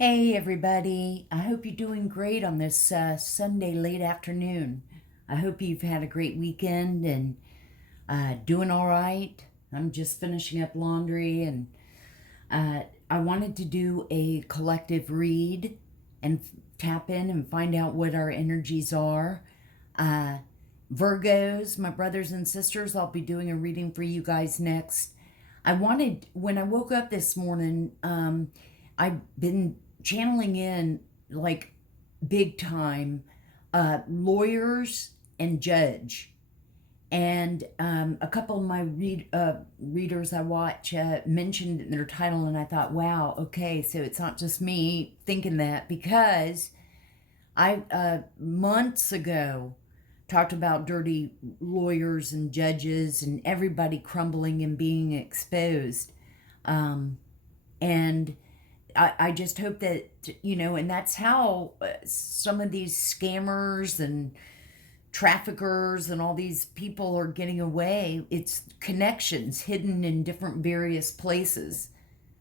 Hey everybody, I hope you're doing great on this Sunday late afternoon. I hope you've had a great weekend and doing all right. I'm just finishing up laundry and I wanted to do a collective read and tap in and find out what our energies are. Virgos, my brothers and sisters, I'll be doing a reading for you guys next. When I woke up this morning, I've been channeling in like big time lawyers and judge. And a couple of my readers I watch mentioned their title, and I thought, wow, okay, so it's not just me thinking that, because I months ago talked about dirty lawyers and judges and everybody crumbling and being exposed. And I just hope that, and that's how some of these scammers and traffickers and all these people are getting away. It's connections hidden in different various places.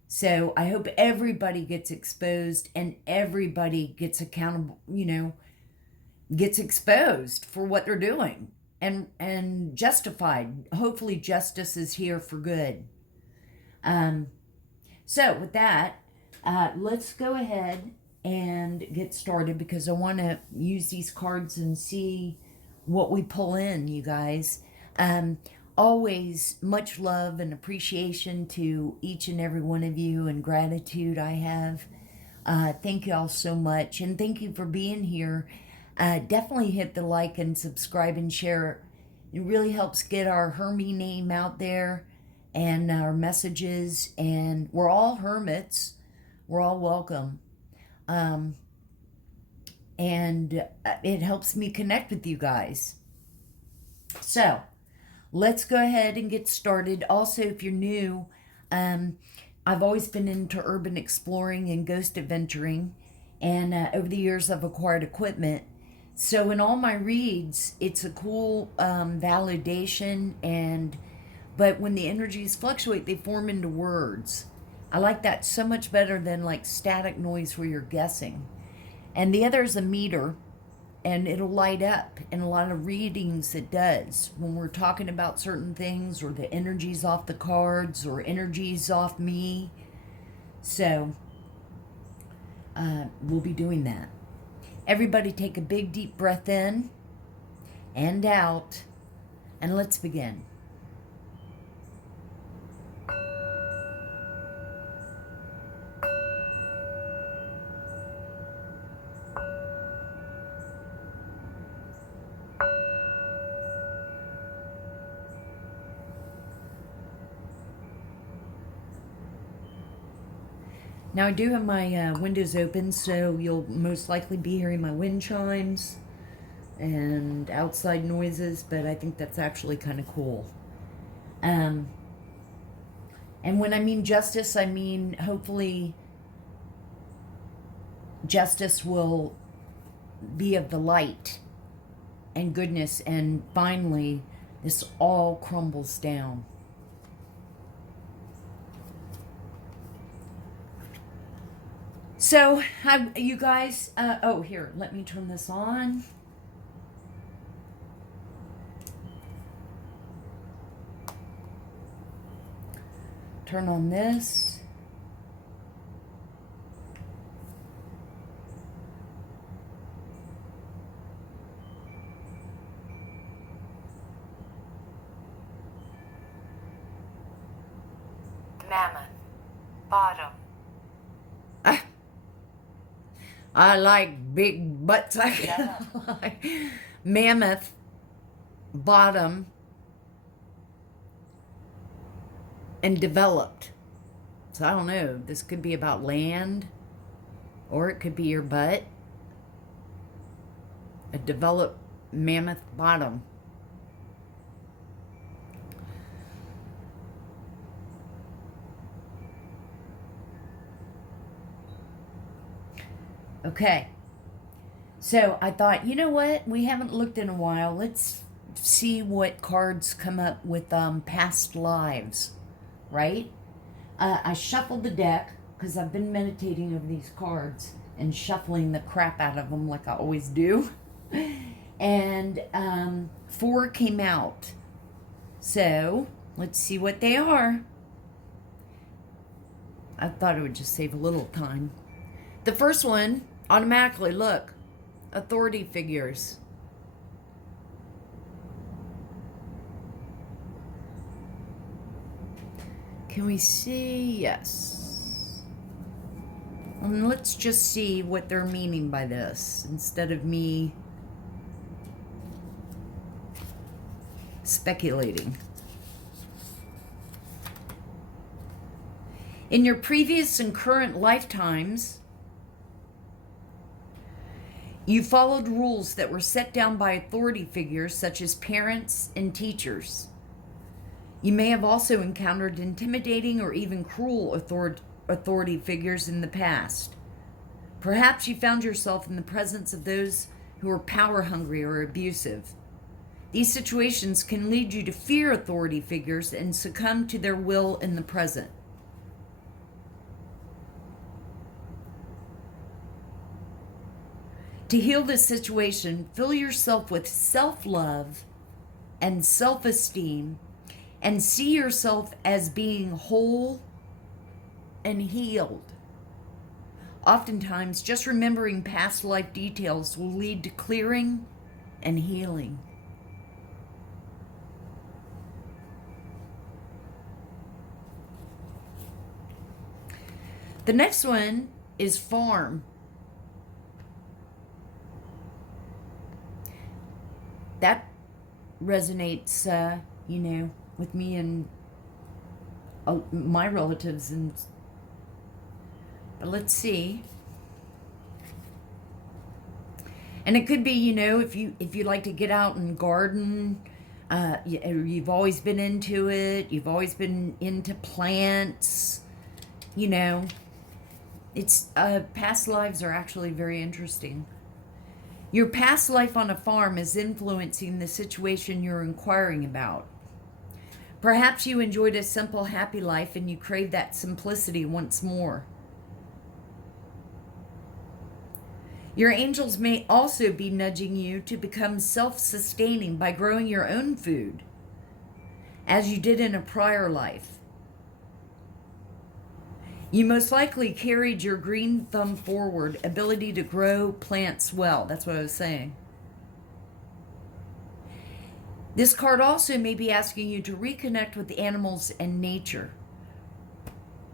So I hope everybody gets exposed and everybody gets accountable, gets exposed for what they're doing and justified. Hopefully justice is here for good. So with that, let's go ahead and get started, because I want to use these cards and see what we pull in, you guys. Always much love and appreciation to each and every one of you, and gratitude I have. Thank you all so much, and thank you for being here. Definitely hit the like and subscribe and share. It really helps get our Hermie name out there and our messages, and we're all hermits. We're all welcome. And it helps me connect with you guys. So let's go ahead and get started. Also, if you're new, I've always been into urban exploring and ghost adventuring, and over the years I've acquired equipment. So in all my reads, it's a cool validation, but when the energies fluctuate, they form into words. I like that so much better than like static noise where you're guessing. And the other is a meter, and it'll light up. In a lot of readings it does. When we're talking about certain things, or the energy's off the cards, or energy's off me. So we'll be doing that. Everybody take a big deep breath in and out, and let's begin. Now I do have my windows open, so you'll most likely be hearing my wind chimes and outside noises, but I think that's actually kind of cool. And when I mean justice, I mean hopefully justice will be of the light and goodness, and finally this all crumbles down. So, you guys, here, let me turn this on. Turn on this. Mammoth, bottom. I like big butts. I like mammoth, bottom, and developed. So I don't know. This could be about land, or it could be your butt. A developed mammoth bottom. Okay, so I thought, you know what? We haven't looked in a while. Let's see what cards come up with past lives, right? I shuffled the deck, because I've been meditating over these cards and shuffling the crap out of them like I always do. And 4 came out. So let's see what they are. I thought it would just save a little time. The first one, automatically, look, authority figures. Can we see? Yes. And let's just see what they're meaning by this instead of me speculating. In your previous and current lifetimes, you followed rules that were set down by authority figures such as parents and teachers. You may have also encountered intimidating or even cruel authority figures in the past. Perhaps you found yourself in the presence of those who are power hungry or abusive. These situations can lead you to fear authority figures and succumb to their will in the present. To heal this situation, fill yourself with self-love and self-esteem and see yourself as being whole and healed. Oftentimes, just remembering past life details will lead to clearing and healing. The next one is farm. That resonates, with me and my relatives. But let's see. And it could be, if you like to get out and garden, you've always been into it. You've always been into plants. It's past lives are actually very interesting. Your past life on a farm is influencing the situation you're inquiring about. Perhaps you enjoyed a simple, happy life and you crave that simplicity once more. Your angels may also be nudging you to become self-sustaining by growing your own food, as you did in a prior life. You most likely carried your green thumb forward, ability to grow plants well. That's what I was saying. This card also may be asking you to reconnect with the animals and nature.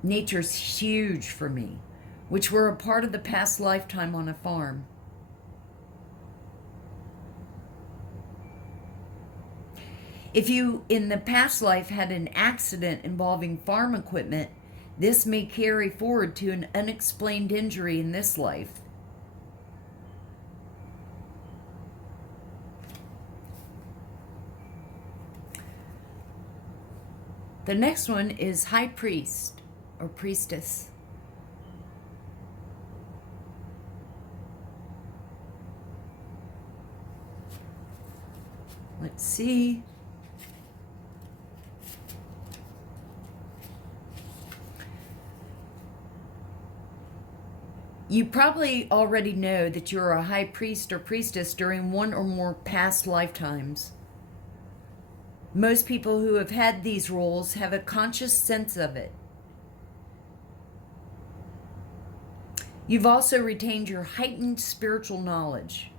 Nature's huge for me, which were a part of the past lifetime on a farm. If you, in the past life, had an accident involving farm equipment, this may carry forward to an unexplained injury in this life. The next one is High Priest or Priestess. Let's see. You probably already know that you're a high priest or priestess during one or more past lifetimes. Most people who have had these roles have a conscious sense of it. You've also retained your heightened spiritual knowledge.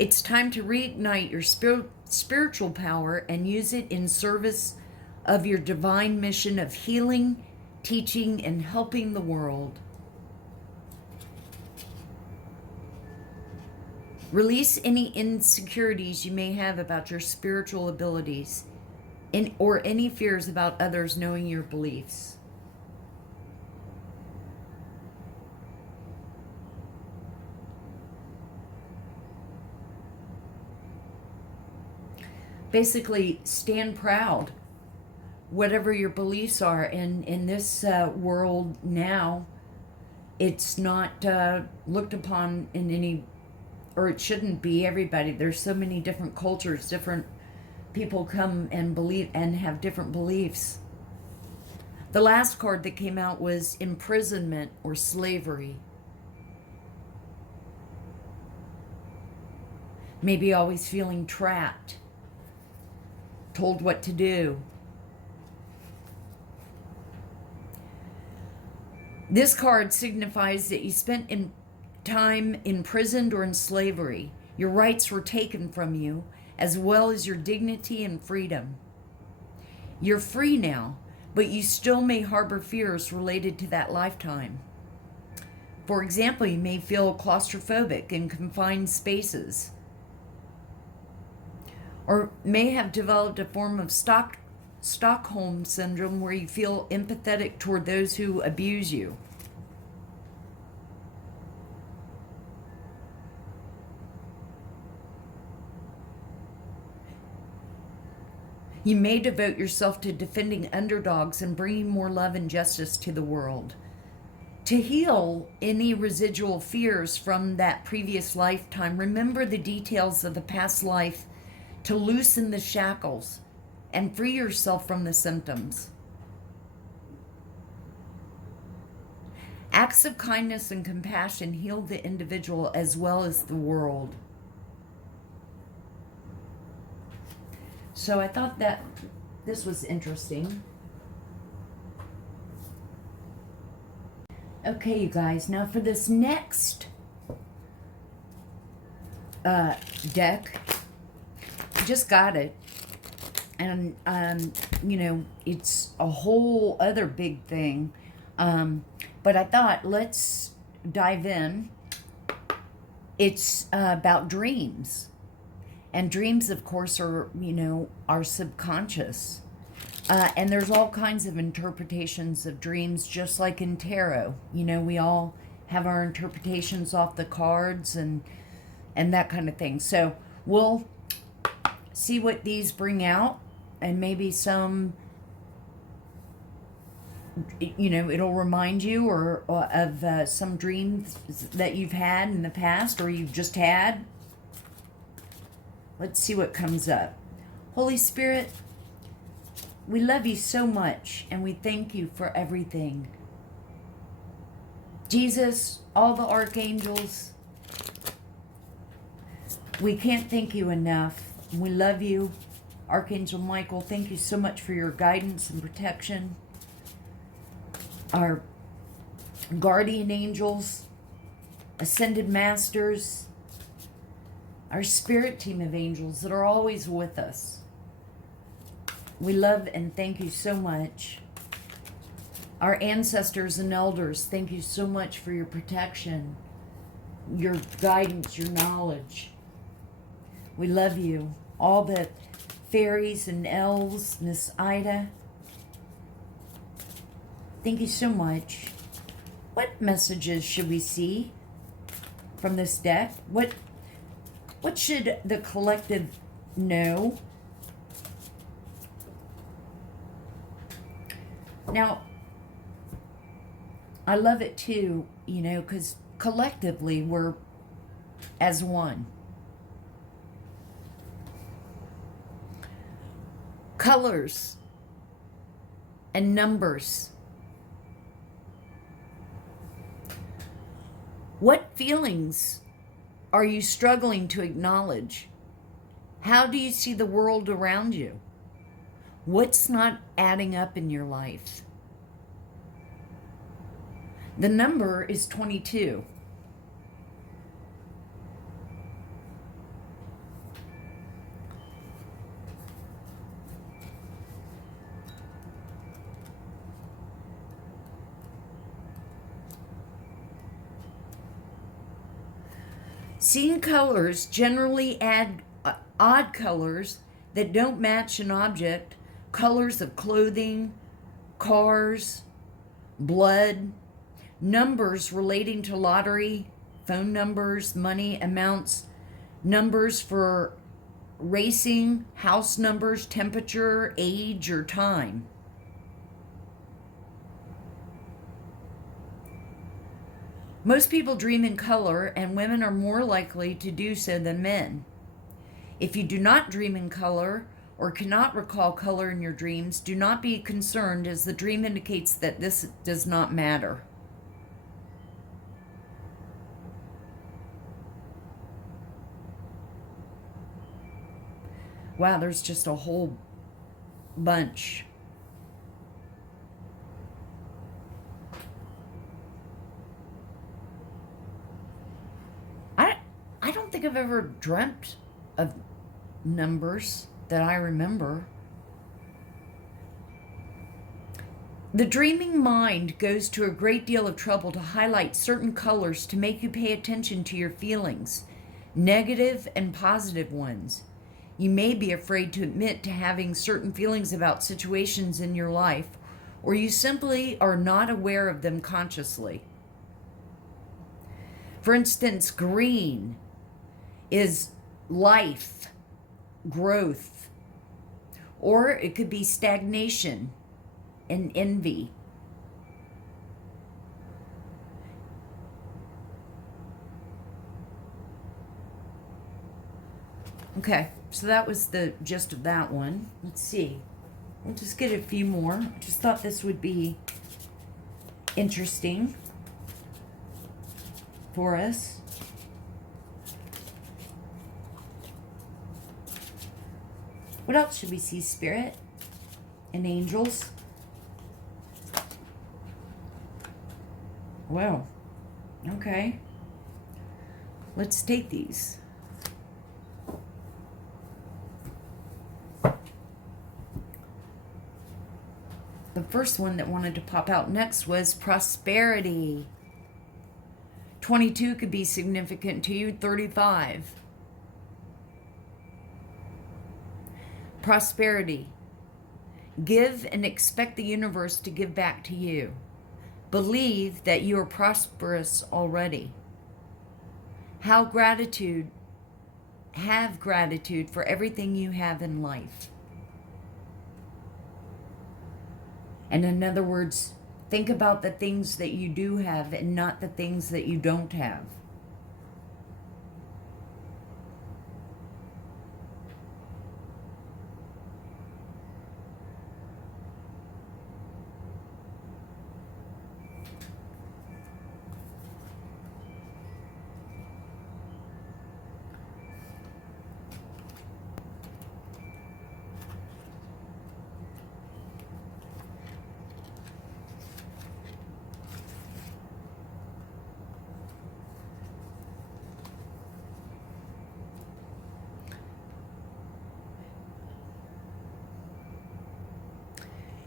It's time to reignite your spiritual power and use it in service of your divine mission of healing, teaching, and helping the world. Release any insecurities you may have about your spiritual abilities or any fears about others knowing your beliefs. Basically, stand proud. Whatever your beliefs are, and in this world now, it's not looked upon in any, or it shouldn't be everybody. There's so many different cultures, different people come and believe and have different beliefs. The last card that came out was imprisonment or slavery. Maybe always feeling trapped, told what to do. This card signifies that you spent time imprisoned or in slavery. Your rights were taken from you, as well as your dignity and freedom. You're free now, but you still may harbor fears related to that lifetime. For example, you may feel claustrophobic in confined spaces, or may have developed a form of Stockholm syndrome where you feel empathetic toward those who abuse you. You may devote yourself to defending underdogs and bringing more love and justice to the world. To heal any residual fears from that previous lifetime, remember the details of the past life to loosen the shackles and free yourself from the symptoms. Acts of kindness and compassion heal the individual as well as the world. So I thought that this was interesting. Okay, you guys, now for this next deck, I just got it. And, it's a whole other big thing. But I thought, let's dive in. It's about dreams. And dreams, of course, are, our subconscious. And there's all kinds of interpretations of dreams, just like in tarot. We all have our interpretations off the cards and that kind of thing. So we'll see what these bring out, and maybe some, it'll remind you or of some dreams that you've had in the past or you've just had. Let's see what comes up. Holy Spirit, we love you so much and we thank you for everything. Jesus, all the archangels, we can't thank you enough. We love you. Archangel Michael, thank you so much for your guidance and protection. Our guardian angels, ascended masters, our spirit team of angels that are always with us. We love and thank you so much. Our ancestors and elders, thank you so much for your protection, your guidance, your knowledge. We love you. All the fairies and elves, Miss Ida, thank you so much. What messages should we see from this deck? What should the collective know? Now, I love it too, because collectively we're as one. Colors and numbers. What feelings are you struggling to acknowledge? How do you see the world around you? What's not adding up in your life? The number is 22. Seeing colors generally add odd colors that don't match an object, colors of clothing, cars, blood, numbers relating to lottery, phone numbers, money amounts, numbers for racing, house numbers, temperature, age, or time. Most people dream in color, and women are more likely to do so than men. If you do not dream in color or cannot recall color in your dreams, do not be concerned, as the dream indicates that this does not matter. Wow, there's just a whole bunch. I don't think I've ever dreamt of numbers that I remember. The dreaming mind goes to a great deal of trouble to highlight certain colors to make you pay attention to your feelings, negative and positive ones. You may be afraid to admit to having certain feelings about situations in your life, or you simply are not aware of them consciously. For instance, green is life, growth, or it could be stagnation and envy. Okay, so that was the gist of that one. Let's see. We'll just get a few more. Just thought this would be interesting for us. What else should we see, Spirit and angels? Well, okay. Let's take these. The first one that wanted to pop out next was prosperity. 22 could be significant to you, 35. Prosperity. Give and expect the universe to give back to you. Believe that you are prosperous already. Have gratitude for everything you have in life. And in other words, think about the things that you do have and not the things that you don't have.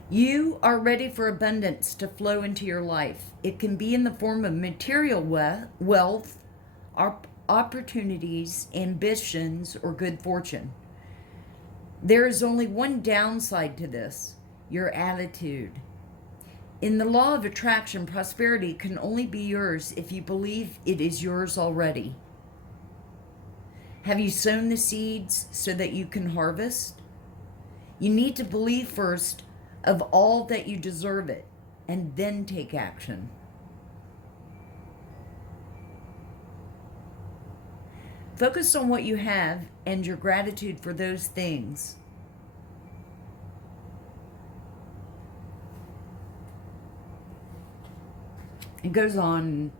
You are ready for abundance to flow into your life. It can be in the form of material wealth, opportunities, ambitions, or good fortune. There is only one downside to this: your attitude. In the law of attraction, prosperity can only be yours if you believe it is yours already. Have you sown the seeds so that you can harvest? You need to believe first of all that you deserve it, and then take action. Focus on what you have and your gratitude for those things. It goes on.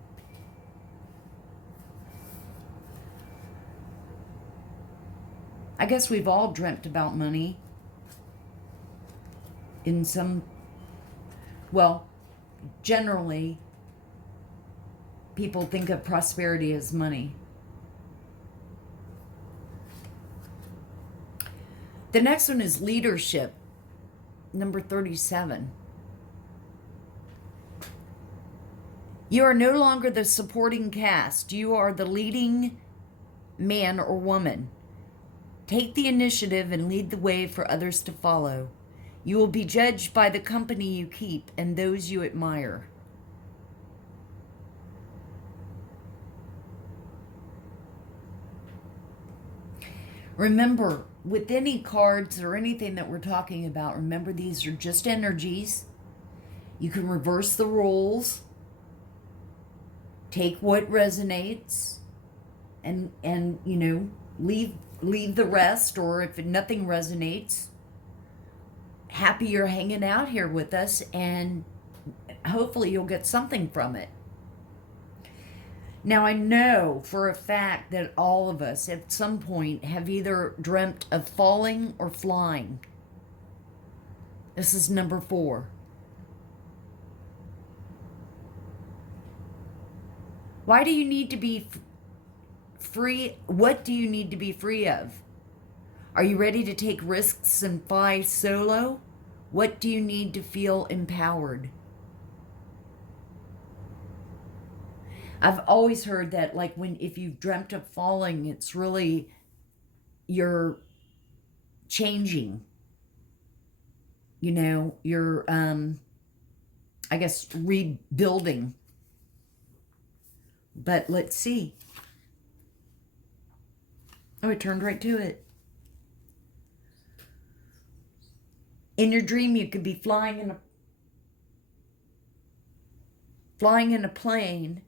I guess we've all dreamt about money. In some, well, generally, people think of prosperity as money. The next one is leadership, number 37. You are no longer the supporting cast. You are the leading man or woman. Take the initiative and lead the way for others to follow. You will be judged by the company you keep and those you admire. Remember, with any cards or anything that we're talking about, remember these are just energies. You can reverse the roles, take what resonates, and leave leave the rest, or if nothing resonates, happy you're hanging out here with us, and hopefully you'll get something from it. Now, I know for a fact that all of us at some point have either dreamt of falling or flying. This is number 4. Why do you need to be free? What do you need to be free of? Are you ready to take risks and fly solo? What do you need to feel empowered? I've always heard that, like, if you've dreamt of falling, it's really you're changing. You know, you're, I guess, rebuilding. But let's see. Oh, it turned right to it. In your dream, you could be flying in a plane,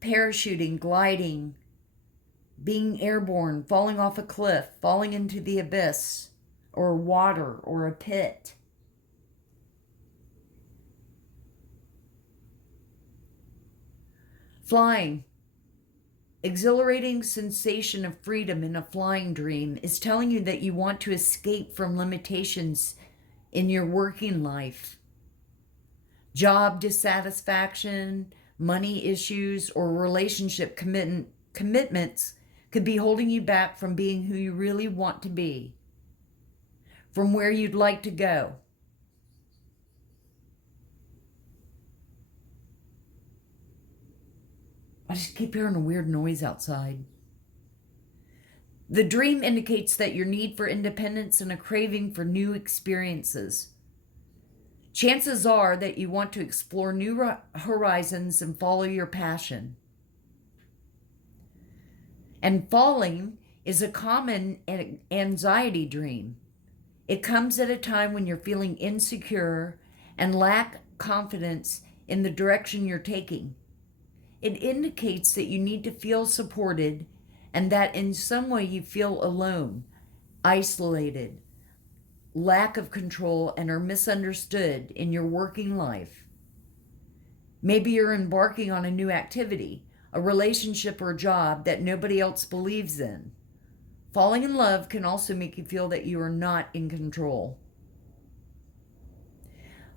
parachuting, gliding, being airborne, falling off a cliff, falling into the abyss, or water, or a pit. Flying. Exhilarating sensation of freedom in a flying dream is telling you that you want to escape from limitations in your working life. Job dissatisfaction, money issues, or relationship commitments could be holding you back from being who you really want to be, from where you'd like to go. I just keep hearing a weird noise outside. The dream indicates that your need for independence and a craving for new experiences. Chances are that you want to explore new horizons and follow your passion. And falling is a common anxiety dream. It comes at a time when you're feeling insecure and lack confidence in the direction you're taking. It indicates that you need to feel supported and that in some way you feel alone, isolated, lack of control, and are misunderstood in your working life. Maybe you're embarking on a new activity, a relationship or job that nobody else believes in. Falling in love can also make you feel that you are not in control.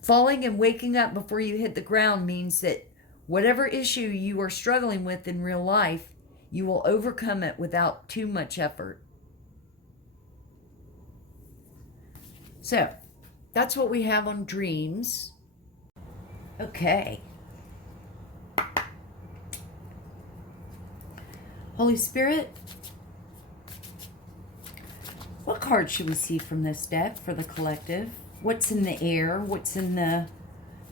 Falling and waking up before you hit the ground means that whatever issue you are struggling with in real life, you will overcome it without too much effort. So, that's what we have on dreams. Okay. Holy Spirit, what card should we see from this deck for the collective? What's in the air? What's in the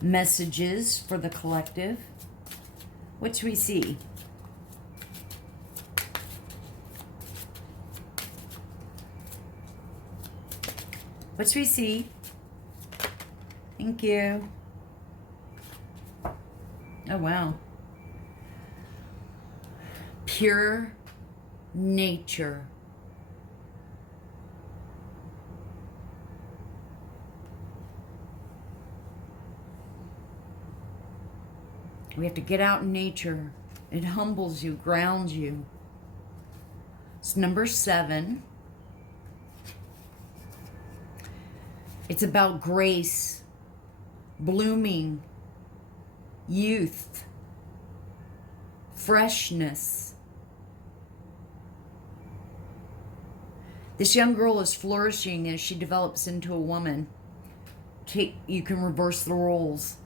messages for the collective? What should we see? What should we see? Thank you. Oh, wow. Pure nature. We have to get out in nature. It humbles you, grounds you. It's number 7. It's about grace, blooming, youth, freshness. This young girl is flourishing as she develops into a woman. You can reverse the roles.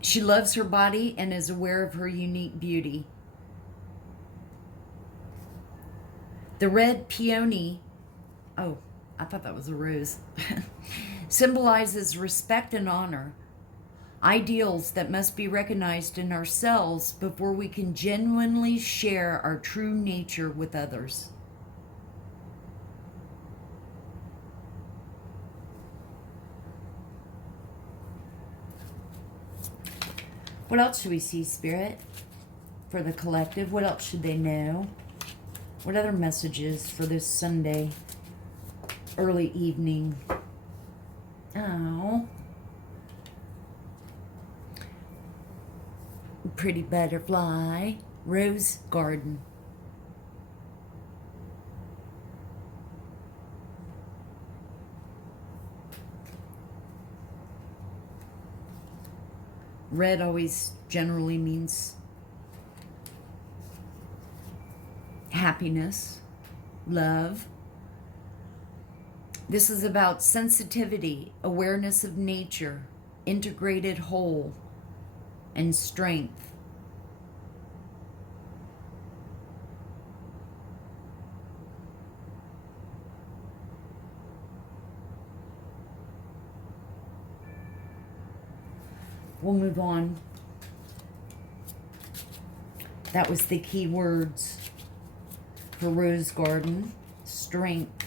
She loves her body and is aware of her unique beauty. The red peony, oh, I thought that was a rose, symbolizes respect and honor, ideals that must be recognized in ourselves before we can genuinely share our true nature with others. What else should we see, Spirit, for the collective? What else should they know? What other messages for this Sunday early evening? Oh. Pretty butterfly. Rose garden. Red always generally means happiness, love. This is about sensitivity, awareness of nature, integrated whole, and strength. We'll move on. That was the key words for Rose Garden. Strength.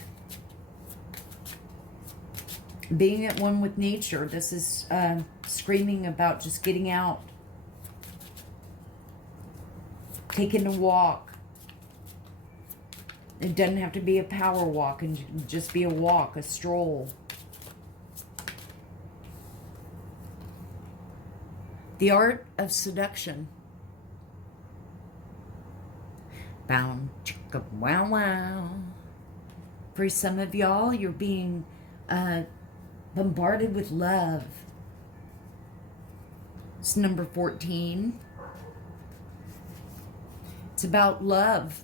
Being at one with nature. This is screaming about just getting out. Taking a walk. It doesn't have to be a power walk, and just be a walk, a stroll. The art of seduction. Bound, chicka, wow, wow. For some of y'all, you're being bombarded with love. It's number 14. It's about love,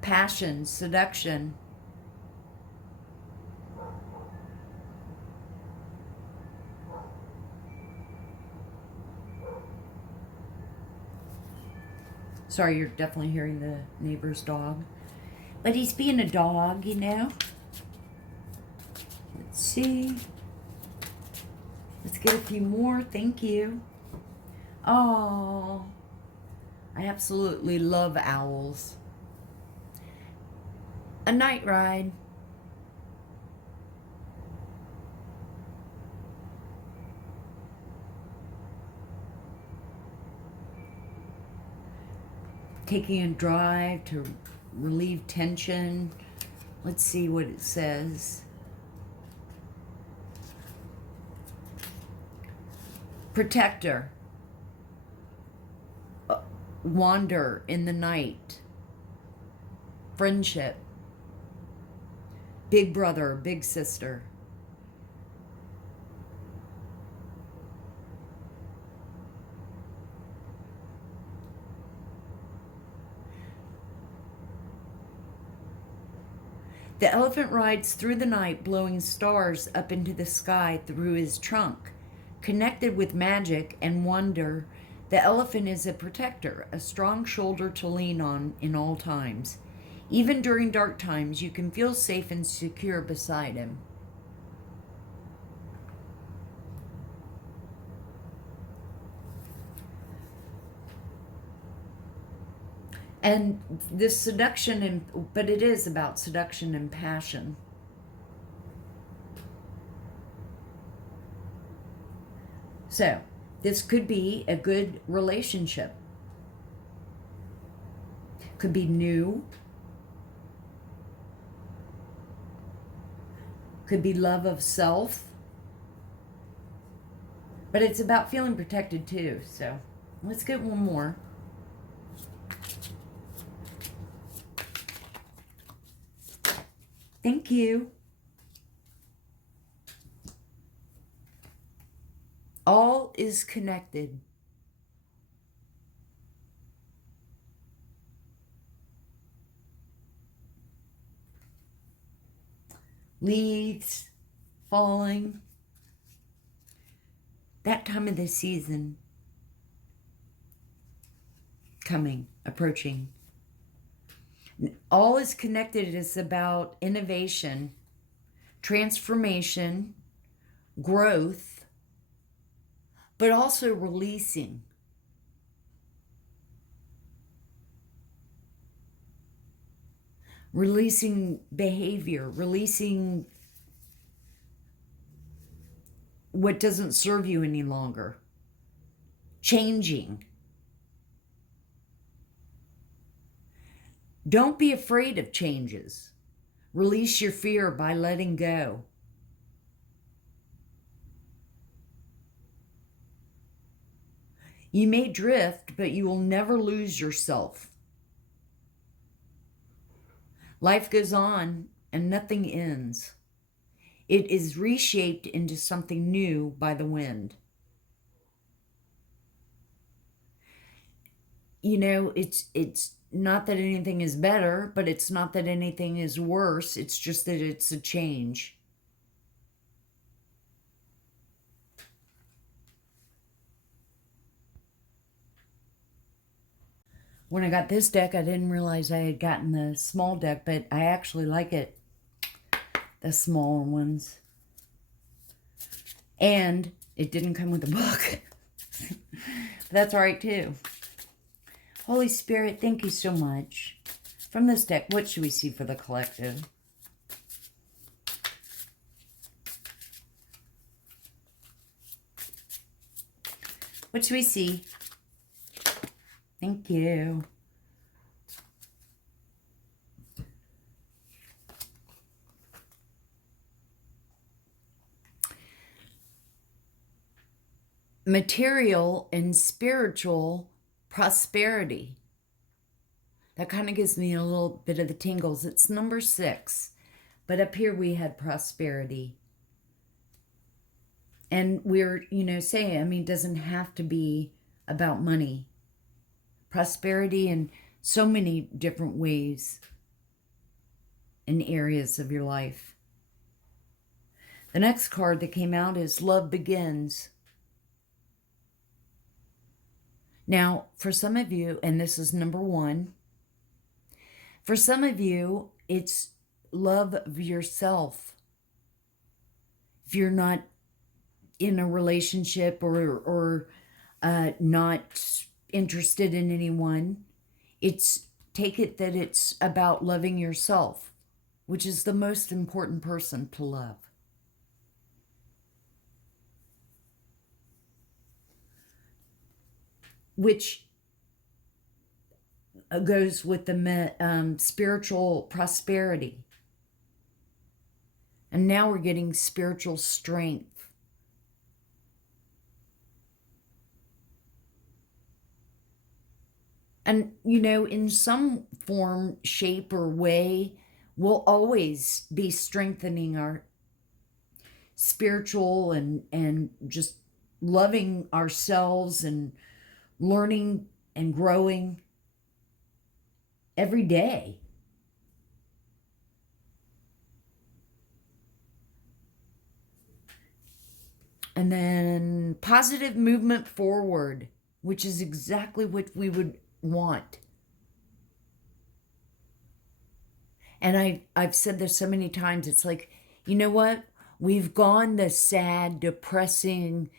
passion, seduction. Sorry, you're definitely hearing the neighbor's dog. But he's being a dog, you know. Let's see. Let's get a few more. Thank you. Oh, I absolutely love owls. A night ride. Taking a drive to relieve tension. Let's see what it says. Protector. Wander in the night. Friendship. Big brother, big sister. The elephant rides through the night, blowing stars up into the sky through his trunk. Connected with magic and wonder, the elephant is a protector, a strong shoulder to lean on in all times. Even during dark times, you can feel safe and secure beside him. And this seduction, but it is about seduction and passion. So, this could be a good relationship. Could be new. Could be love of self. But it's about feeling protected too. So, let's get one more. Thank you. All is connected. Leaves falling. That time of the season coming, approaching. All is connected. It's about innovation, transformation, growth, but also releasing. Releasing behavior, releasing what doesn't serve you any longer. Changing. Don't be afraid of changes. Release your fear by letting go. You may drift, but you will never lose yourself. Life goes on and nothing ends. It is reshaped into something new by the wind. You know, it's not that anything is better, but it's not that anything is worse. It's just that it's a change. When I got this deck, I didn't realize I had gotten the small deck, but I actually like it, the smaller ones. And it didn't come with a book. That's all right, too. Holy Spirit, thank you so much. From this deck, what should we see for the collective? What should we see? Thank you. Material and spiritual prosperity. That kind of gives me a little bit of the tingles. It's number 6. But up here we had prosperity. And we're, saying, it doesn't have to be about money. Prosperity in so many different ways and areas of your life. The next card that came out is Love Begins. Now, for some of you, and this is number 1, for some of you, it's love of yourself. If you're not in a relationship or not interested in anyone, take it that it's about loving yourself, which is the most important person to love. Which goes with the spiritual prosperity. And now we're getting spiritual strength. And, in some form, shape, or way, we'll always be strengthening our spiritual and just loving ourselves and learning and growing every day. And then positive movement forward, which is exactly what we would want. And I've said this so many times, it's like, you know what? We've gone the sad, depressing,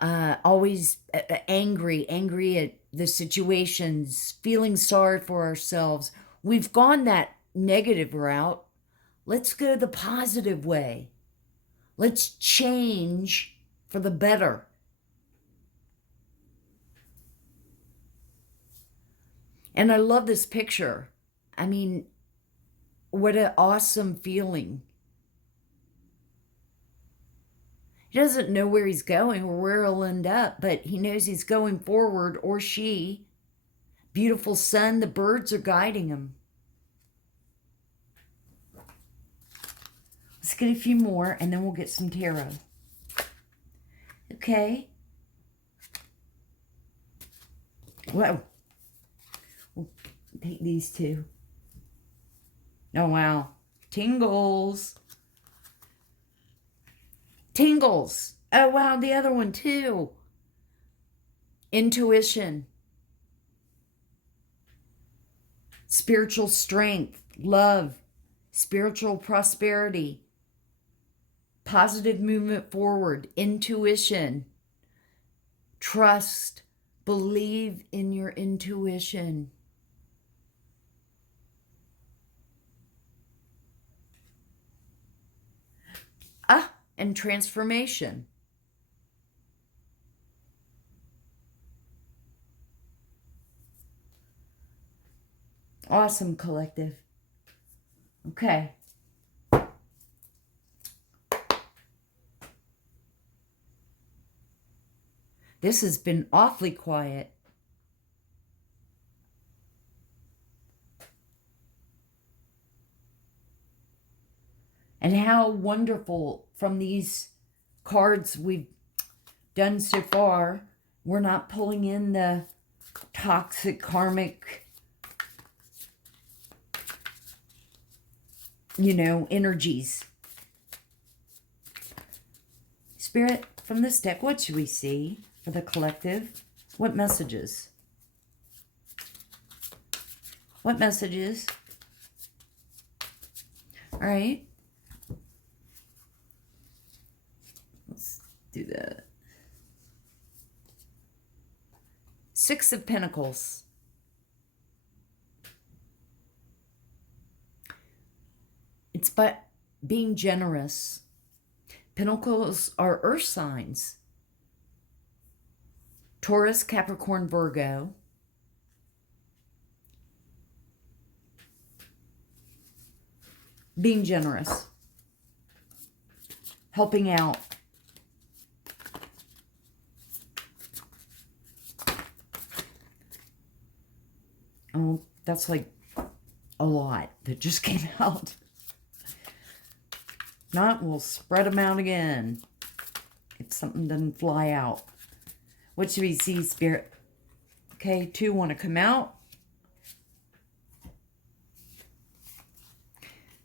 always angry at the situations, feeling sorry for ourselves. We've gone that negative route. Let's go the positive way. Let's change for the better. And I love this picture. What an awesome feeling. He doesn't know where he's going or where he'll end up, but he knows he's going forward, or she. Beautiful sun, the birds are guiding him. Let's get a few more, and then we'll get some tarot. Okay. Whoa. We'll take these two. Oh, wow. Tingles. Tingles. Oh, wow. The other one, too. Intuition. Spiritual strength. Love. Spiritual prosperity. Positive movement forward. Intuition. Trust. Believe in your intuition. And transformation. Awesome, collective. Okay. This has been awfully quiet. And how wonderful from these cards we've done so far, we're not pulling in the toxic karmic, energies. Spirit, from this deck, what should we see for the collective? What messages? What messages? All right. Let's do that. Six of Pentacles. It's by being generous. Pentacles are earth signs. Taurus, Capricorn, Virgo. Being generous. Helping out. Oh, that's like a lot that just came out. Not, we'll spread them out again if something doesn't fly out. What should we see, Spirit? Okay, 2 want to come out.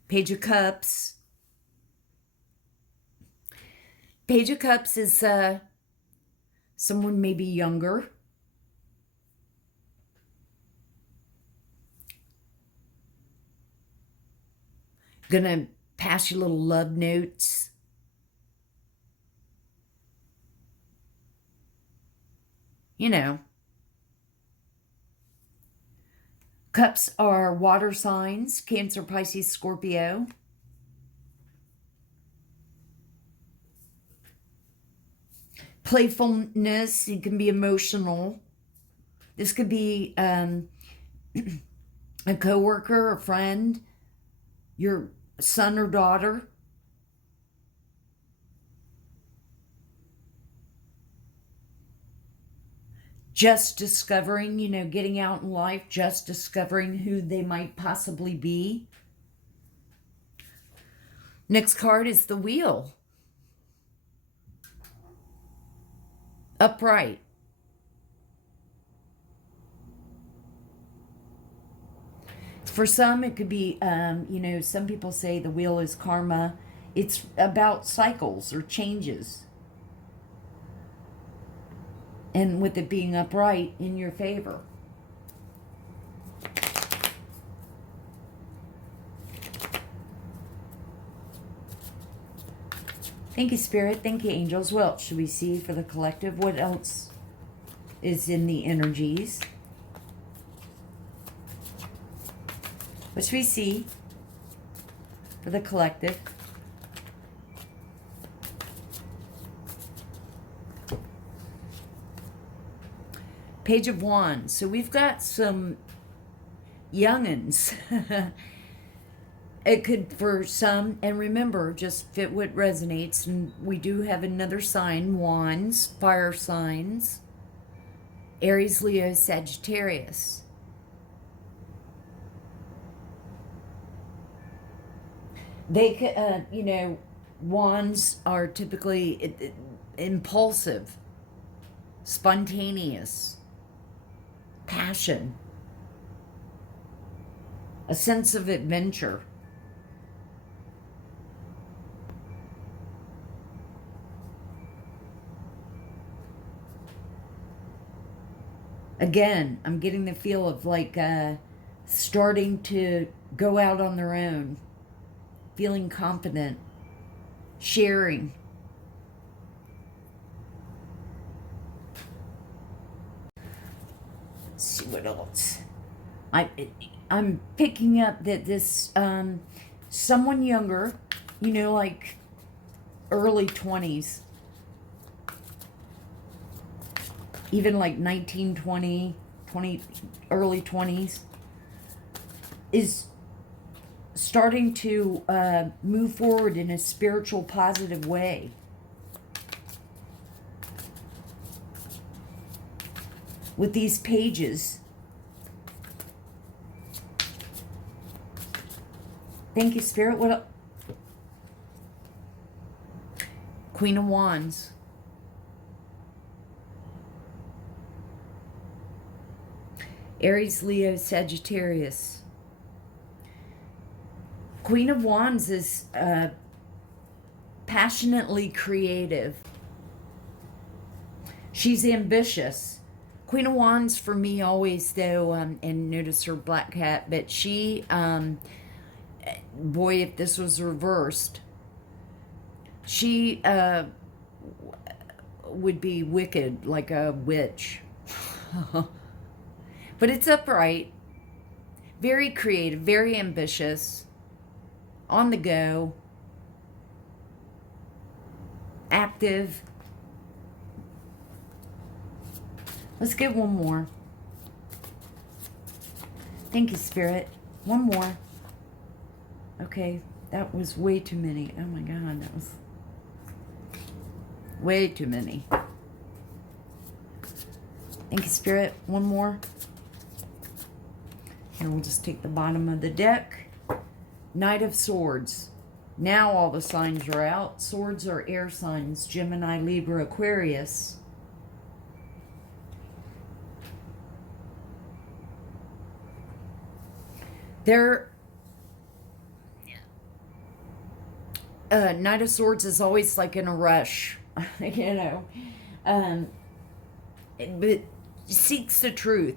Page of Cups. Page of Cups is someone maybe younger. Gonna pass you little love notes. Cups are water signs. Cancer, Pisces, Scorpio. Playfulness. It can be emotional. This could be a coworker, a friend, your son or daughter. Just discovering, getting out in life, just discovering who they might possibly be. Next card is the Wheel. Upright. For some, it could be, some people say the wheel is karma. It's about cycles or changes. And with it being upright in your favor. Thank you, Spirit. Thank you, angels. What else should we see for the collective? What else is in the energies? What should we see for the collective? Page of Wands. So we've got some young'uns. It could, for some, and remember, just fit what resonates. And we do have another sign, Wands, fire signs. Aries, Leo, Sagittarius. They, wands are typically impulsive, spontaneous, passion, a sense of adventure. Again, I'm getting the feel of like starting to go out on their own, feeling confident, sharing. Let's see what else. I'm picking up that this someone younger, like early 20s, even like 19, 20, early 20s. is starting to move forward in a spiritual, positive way. With these pages. Thank you, Spirit. What else? Queen of Wands. Aries, Leo, Sagittarius. Queen of Wands is passionately creative. She's ambitious. Queen of Wands for me always, though, and notice her black hat, but she, boy, if this was reversed, she would be wicked, like a witch. But it's upright, very creative, very ambitious, on the go, active. Let's get one more. Thank you, Spirit. One more. Okay, that was way too many. Oh my God, that was way too many. Thank you, Spirit. One more. Here, we'll just take the bottom of the deck. Knight of Swords. Now all the signs are out. Swords are air signs. Gemini, Libra, Aquarius. They're... Knight of Swords is always like in a rush. You know. But seeks the truth.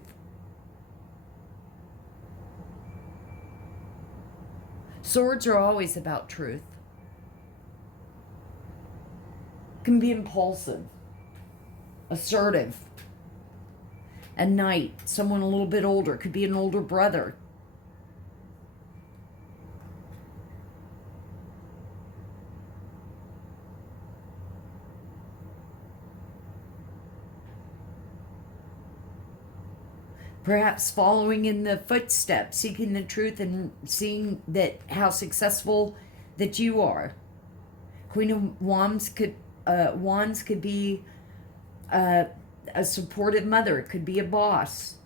Swords are always about truth. Can be impulsive, assertive. A knight, someone a little bit older, could be an older brother. Perhaps following in the footsteps, seeking the truth and seeing that how successful that you are. Queen of Wands could be a supportive mother. It could be a boss.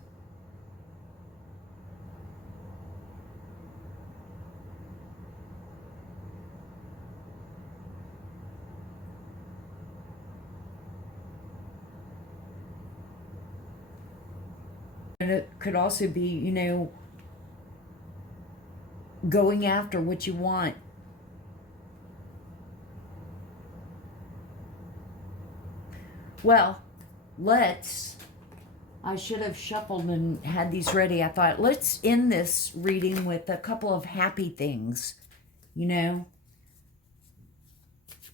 And it could also be, you know, going after what you want. Well, I should have shuffled and had these ready. I thought, let's end this reading with a couple of happy things, you know.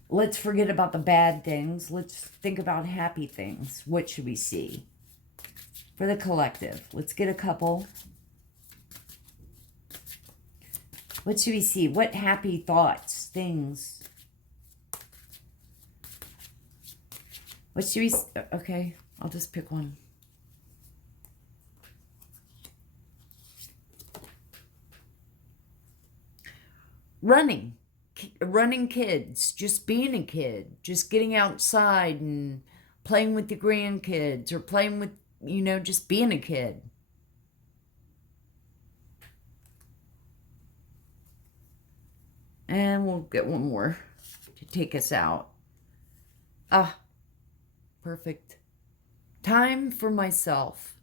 Let's forget about the bad things. Let's think about happy things. What should we see? For the collective, let's get a couple. What should we see? What happy thoughts, things? What should we... Okay, I'll just pick one. Running kids, just being a kid, just getting outside and playing with the grandkids or playing with, you know, just being a kid. And we'll get one more to take us out. Ah, perfect. Time for myself.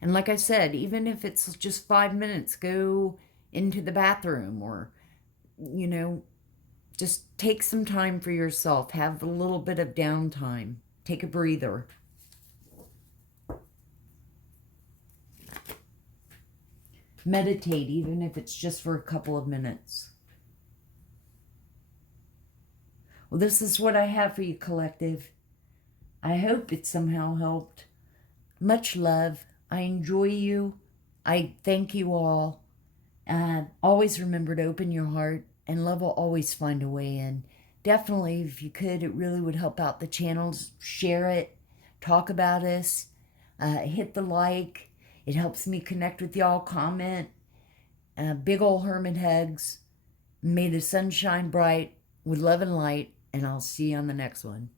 And like I said, even if it's just 5 minutes, go into the bathroom or, you know, just take some time for yourself. Have a little bit of downtime. Take a breather. Meditate, even if it's just for a couple of minutes. Well, this is what I have for you, collective. I hope it somehow helped. Much love. I enjoy you. I thank you all. Always remember to open your heart, and love will always find a way in. Definitely, if you could, it really would help out the channels. Share it. Talk about us. Hit the like. It helps me connect with y'all. Comment. Big ol' hermit hugs. May the sun shine bright with love and light. And I'll see you on the next one.